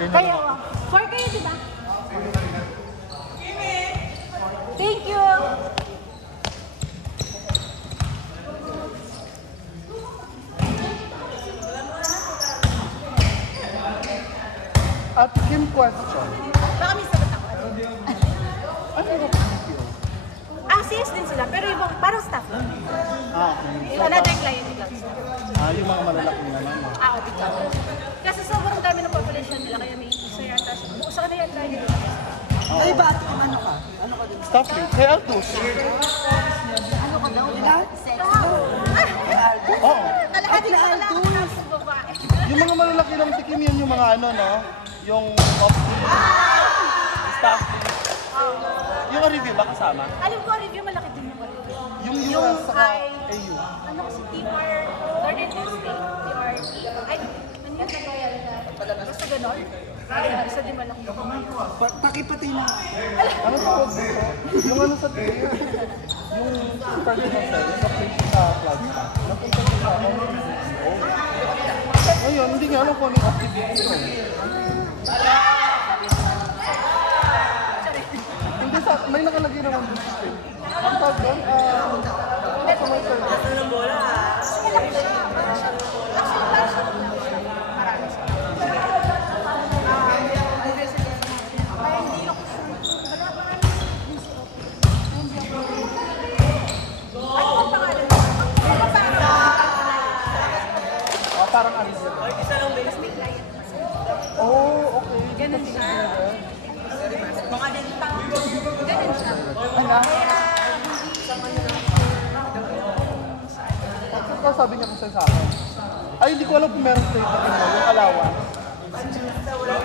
Kayo, 4 kayo, di ba? Thank you! At Kim question. Baka may sagot ako. Ano yung PPO? CS din sila, pero yung parang staff lang. Okay. Yung another client lang. Yung mga malalaki naman. Dito. Kasi sobrang dami ng population nila, kaya may isa yata. Sa kanila yata yun. Ay, ba? Ano ka? Ano ka din? Staff rin. Kay Altus. Ano ka daw? Ilan? Oo. Kalahati na Altus. Babae. Yung mga malalaki lang si Kim, yun yung mga ano, no? Yung off-team. Staff rin. Yung review ba kasama? Alam ko, review malaki din yung review. Yung US sa ay, AU. ano kasi TR, Northern State, TR, ay, ano yan? Basta ganon. Isa din malaki. Pakipatay na. Ano tawag dito? Yung ano sa team? Yung cardinal service, sa place sa Flagstaff. Napunta ko sa PPO. Ngayon, hindi nga alam kung ano yung activity ko. Hindi sa, may nakalagay naman dito. Ang tawag doon, customer service. Parang ano yun? Oh, okay. Ganun siya. Mga dentang. Ganun siya. Ano? Ito sabi niya kasi sa akin. Ay, hindi ko alam kung meron state na rin yung alawan.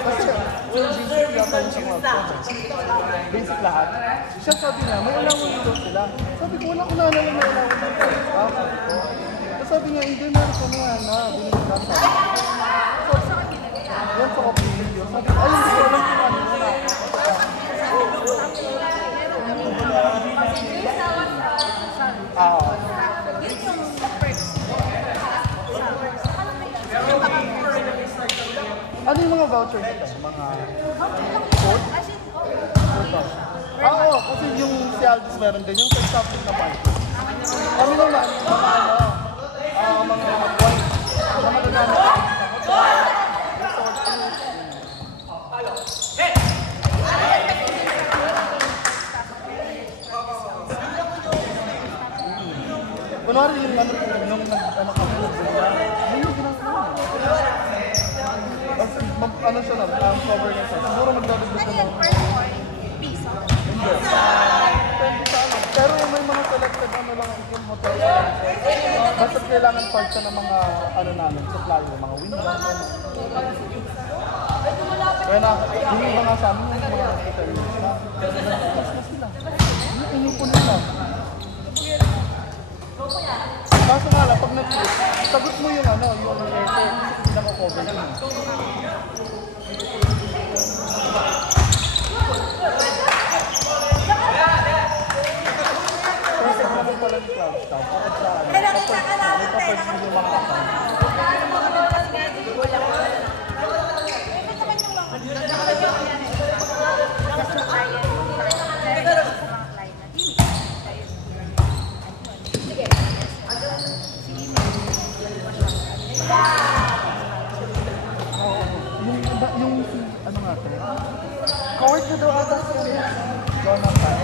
Kasi, basic yata yung sa mga projects. Basic lahat. Siya sabi niya, may alawan dito sila. Sabi ko, wala ko naalala may alawan dito. Sabi ko. Tapos sabi niya, hindi meron kami na. Binigyan ka sa yan sa office video. Sabi ko, ay, hindi ko alam kung ano yun. Ano yung mga voucher dito? Mga food? Oo, kasi yung si Aldis meron din, yung sa shopping naman. Kami naman, mga points. Mga magagamit. Kunwari yung ano kami, yun yung ginagawa. Ano siya lang, cover niya siya. Siguro magdadagdag Ano na yan, per piso? Hindi. Depende sa ano. Pero may mga selected ano lang yung hotel. Basta kailangan part siya ng mga ano namin, supply, yung mga window. Kaya na, hindi ba nga sa amin yung mga hotel na mas na sila. Yung inipon nila. Kaso nga lang, pag sagot mo yung ano, yung airfare, hindi na ko-cover yun. Perfect naman pala ni Flagstaff. Kapag sa ano, may pa-first mo yung mga account. Yung ano nga to? Covered na daw ata si Jonathan.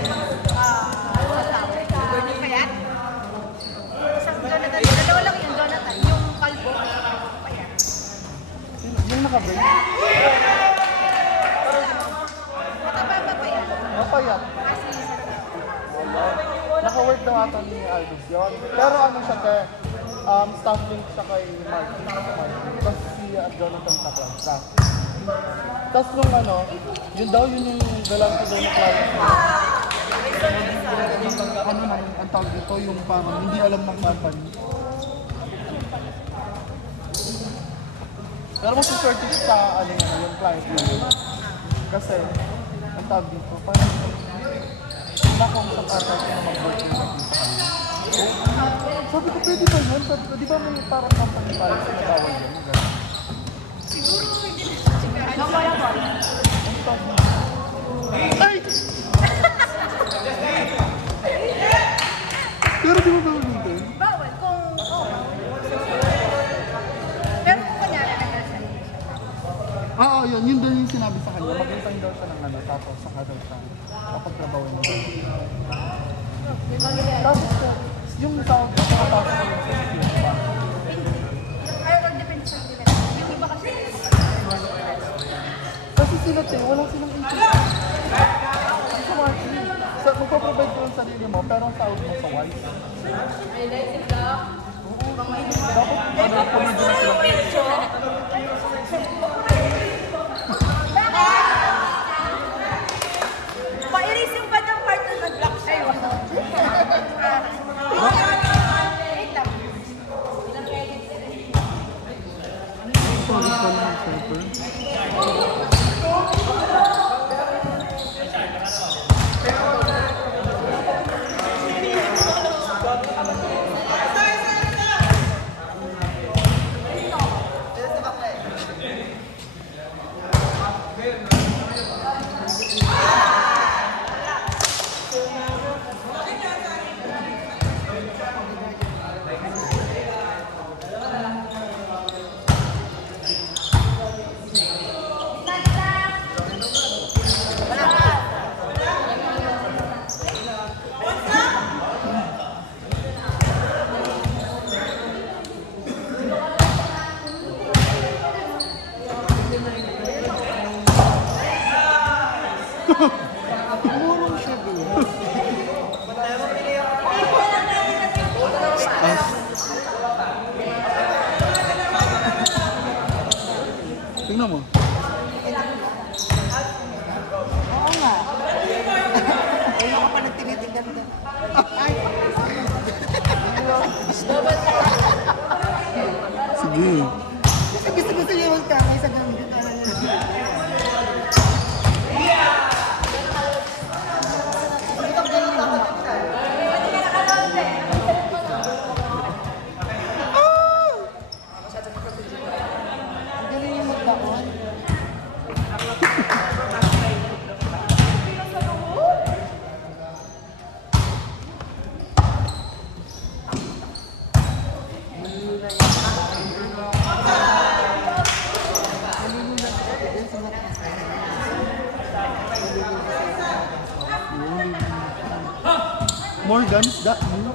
Ganun pa yan? Isang Jonathan, dalawa lang yun, Jonathan. Yung kalbo, pa yan. Yung naka-brain. Mataba pa yan. Mapayat. Kasi isa Naka-work daw ata ni Aldous yun. Pero ano siya te, staff link siya kay Mark. Tapos si Jonathan sa staff. Tapos nung ano, yun daw yun yung galante daw na client. Ano naman, ang tawag dito, yung parang hindi alam ng company. Pero mas swerte sa ano yung client mo. Kasi, ang tawag dito, parang nakausap ata siya na mag-work yung sabi ko, pwede ba yun? Sabi ko, di ba may parang company policy na bawal yun? siguro pwede na siya. Lola Boy. Ay! Pero di mo ba ulitin? Bawal kung, bawal. Pero kung kunyari, nag-girlfriend mo siya. Oo, yun. Yun din yung sinabi sa kanya. Mag-resign daw siya ng ano, tapos saka daw siya kapagtrabawan mo. Tapos, yung sa pagkakapasok ko yung safety pa. Ay, well, depende sa sila. Yung iba kasi, Kasi sila, walang silang interest. Sa Martin, magpaprovide ko yung sarili mo, pero ang sahod mo sa wife. Dapat, pumagin sila. pa-erase yung kanyang part na nag-block sa'yo. Wait lang. Sorry, sniper. Tumulong siya din. Tingnan mo. Oo nga. Wala ka pa nagtinitingnan doon. Ay, Sige. gusto niya magkamay sa gamit. Ang galing yung magbaon. Morgan, is that you?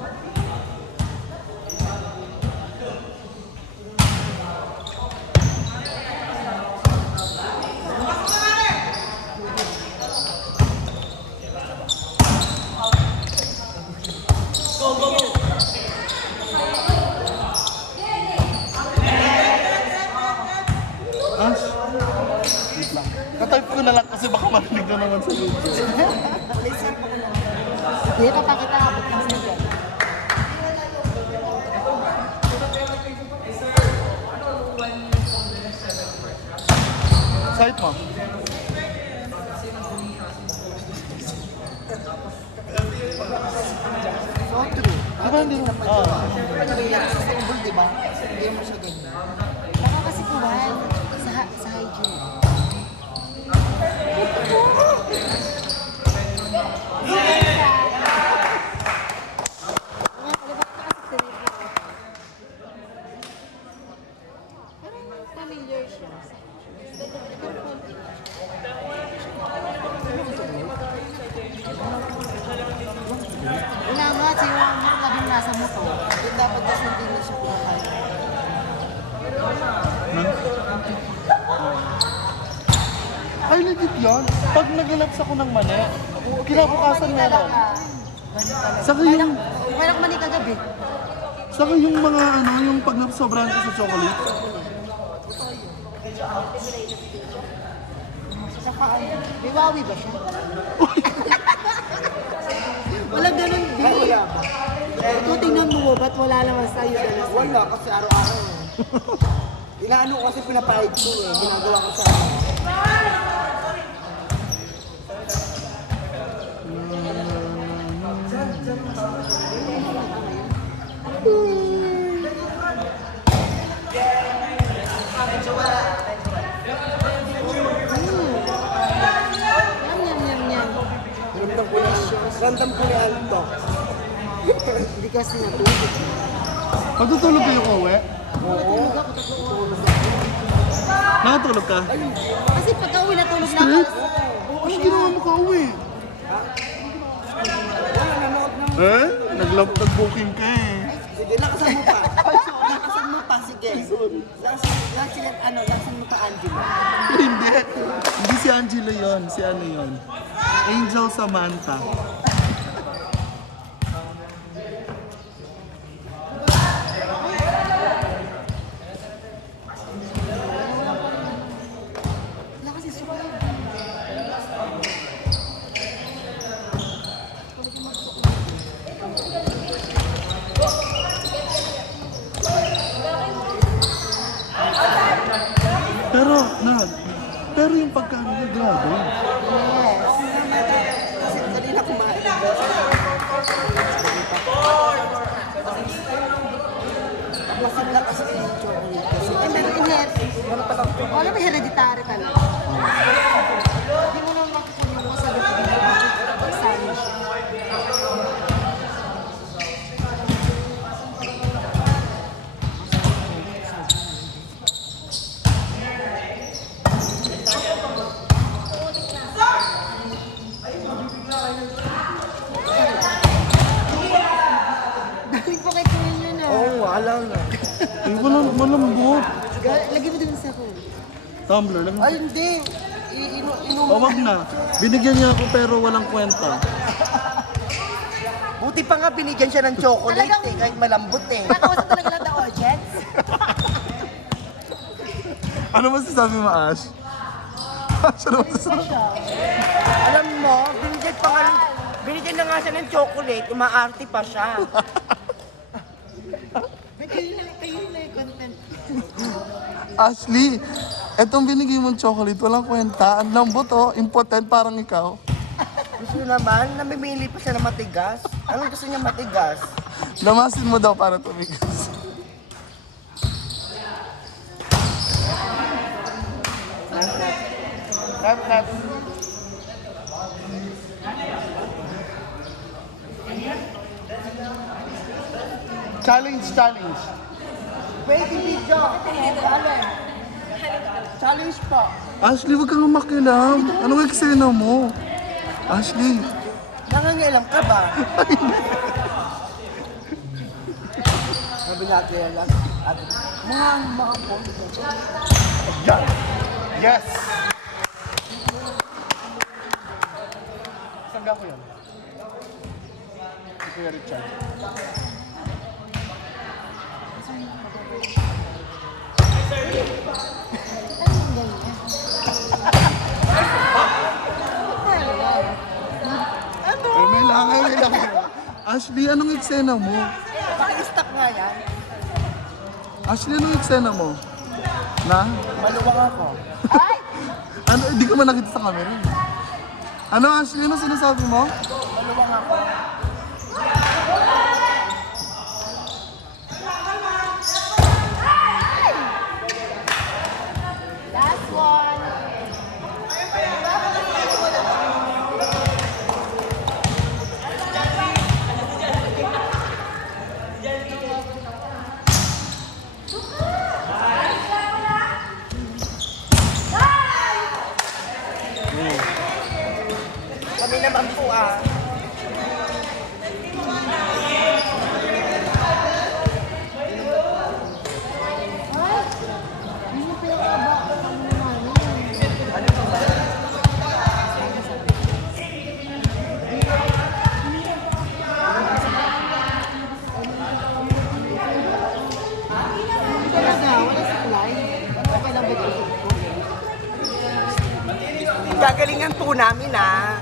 Ah, wait lang. Katype ko na lang kasi baka marinig na naman sa YouTube. Hindi, papakita abot ng sige. Site mo. So true. Diba hindi na Nangyayari sa school, di ba? Hindi mo siya ganyan. Baka kasi kuhan sa hygiene. Familiar siya. Wala nga, siya yung labing nasa motor. Yung dapat kasi hindi na siya kumakain. Ay, legit yan. Pag nag-laps ako ng mani, kinabukasan meron. Saka yung, Meron mani kagabi. saka yung mga ano, yung pag nasobrahan ko sa chocolate. Saka ano, may wawi ba siya? Wala ganun din. Wala ba? Ito, tingnan mo, ba't wala naman sa'yo? Wala, kasi araw-araw. Inaano ko kasi pinapahid ko eh. Ginagawa ko sa Ramdam ko ni Alto. Hindi kasi natulog. Matutulog kayo ko, uwi? Oo. Nakatulog ka? Kasi pagka uwi natulog na Straight? ako. Anong ginawa mo ka, uwi? Nag-booking ka eh. Sige, lakasan mo pa. Lakasan mo pa, sige. Lakasan mo pa, Angelo. Hindi. Hindi si Angelo yon, si ano yon. Angel Samantha. Lakasin mo. Pero yung pagkain niya, grabe. Kasi kanina kumain. Lasing lang kasi yung chocolate. Kasi wala ba hereditary talaga? Hindi mo naman makukunin mo sa gabi. Pagsali siya. Galing po kay Kuya yun ah. Oo, alam na. Eh, malambot. Lagyan mo din sa phone. Tumbler lang. Ay, hindi. Inom. O, wag na. Binigyan niya ako pero walang kwenta. Buti pa nga binigyan siya ng chocolate eh, kahit malambot eh. Nakausap talaga lang ng audience. Ano masasabi mo, Ash? Ash, ano masasabi? Alam mo, binigyan na nga siya ng chocolate, umaarte pa siya. Kayo na yung content. Ashley, etong binigay mong chocolate, walang kwenta. Ang lambot, oh. Impotent, parang ikaw. Gusto naman, namimili pa siya ng matigas. Anong gusto niya matigas? Lamasin mo daw para tumigas. Cut. Challenge. Wait, video. Challenge po. Ashley, wag kang makilam. Anong eksena mo? Ashley. Nangangialam ka ba? Sabi natin yan. Mga ponto. Yan. Yes! Sangga ko yan. Si Kuya Richard. May lang. Ashley, anong eksena mo? Paki-stop nga yan. Ashley, anong eksena mo? Na? Maluwang ako. Ano, hindi ko man nakita sa camera. Ano, Ashley, ano sinasabi mo? Maluwang ako. Last one. Kami naman po ah. Gagalingan po namin ah.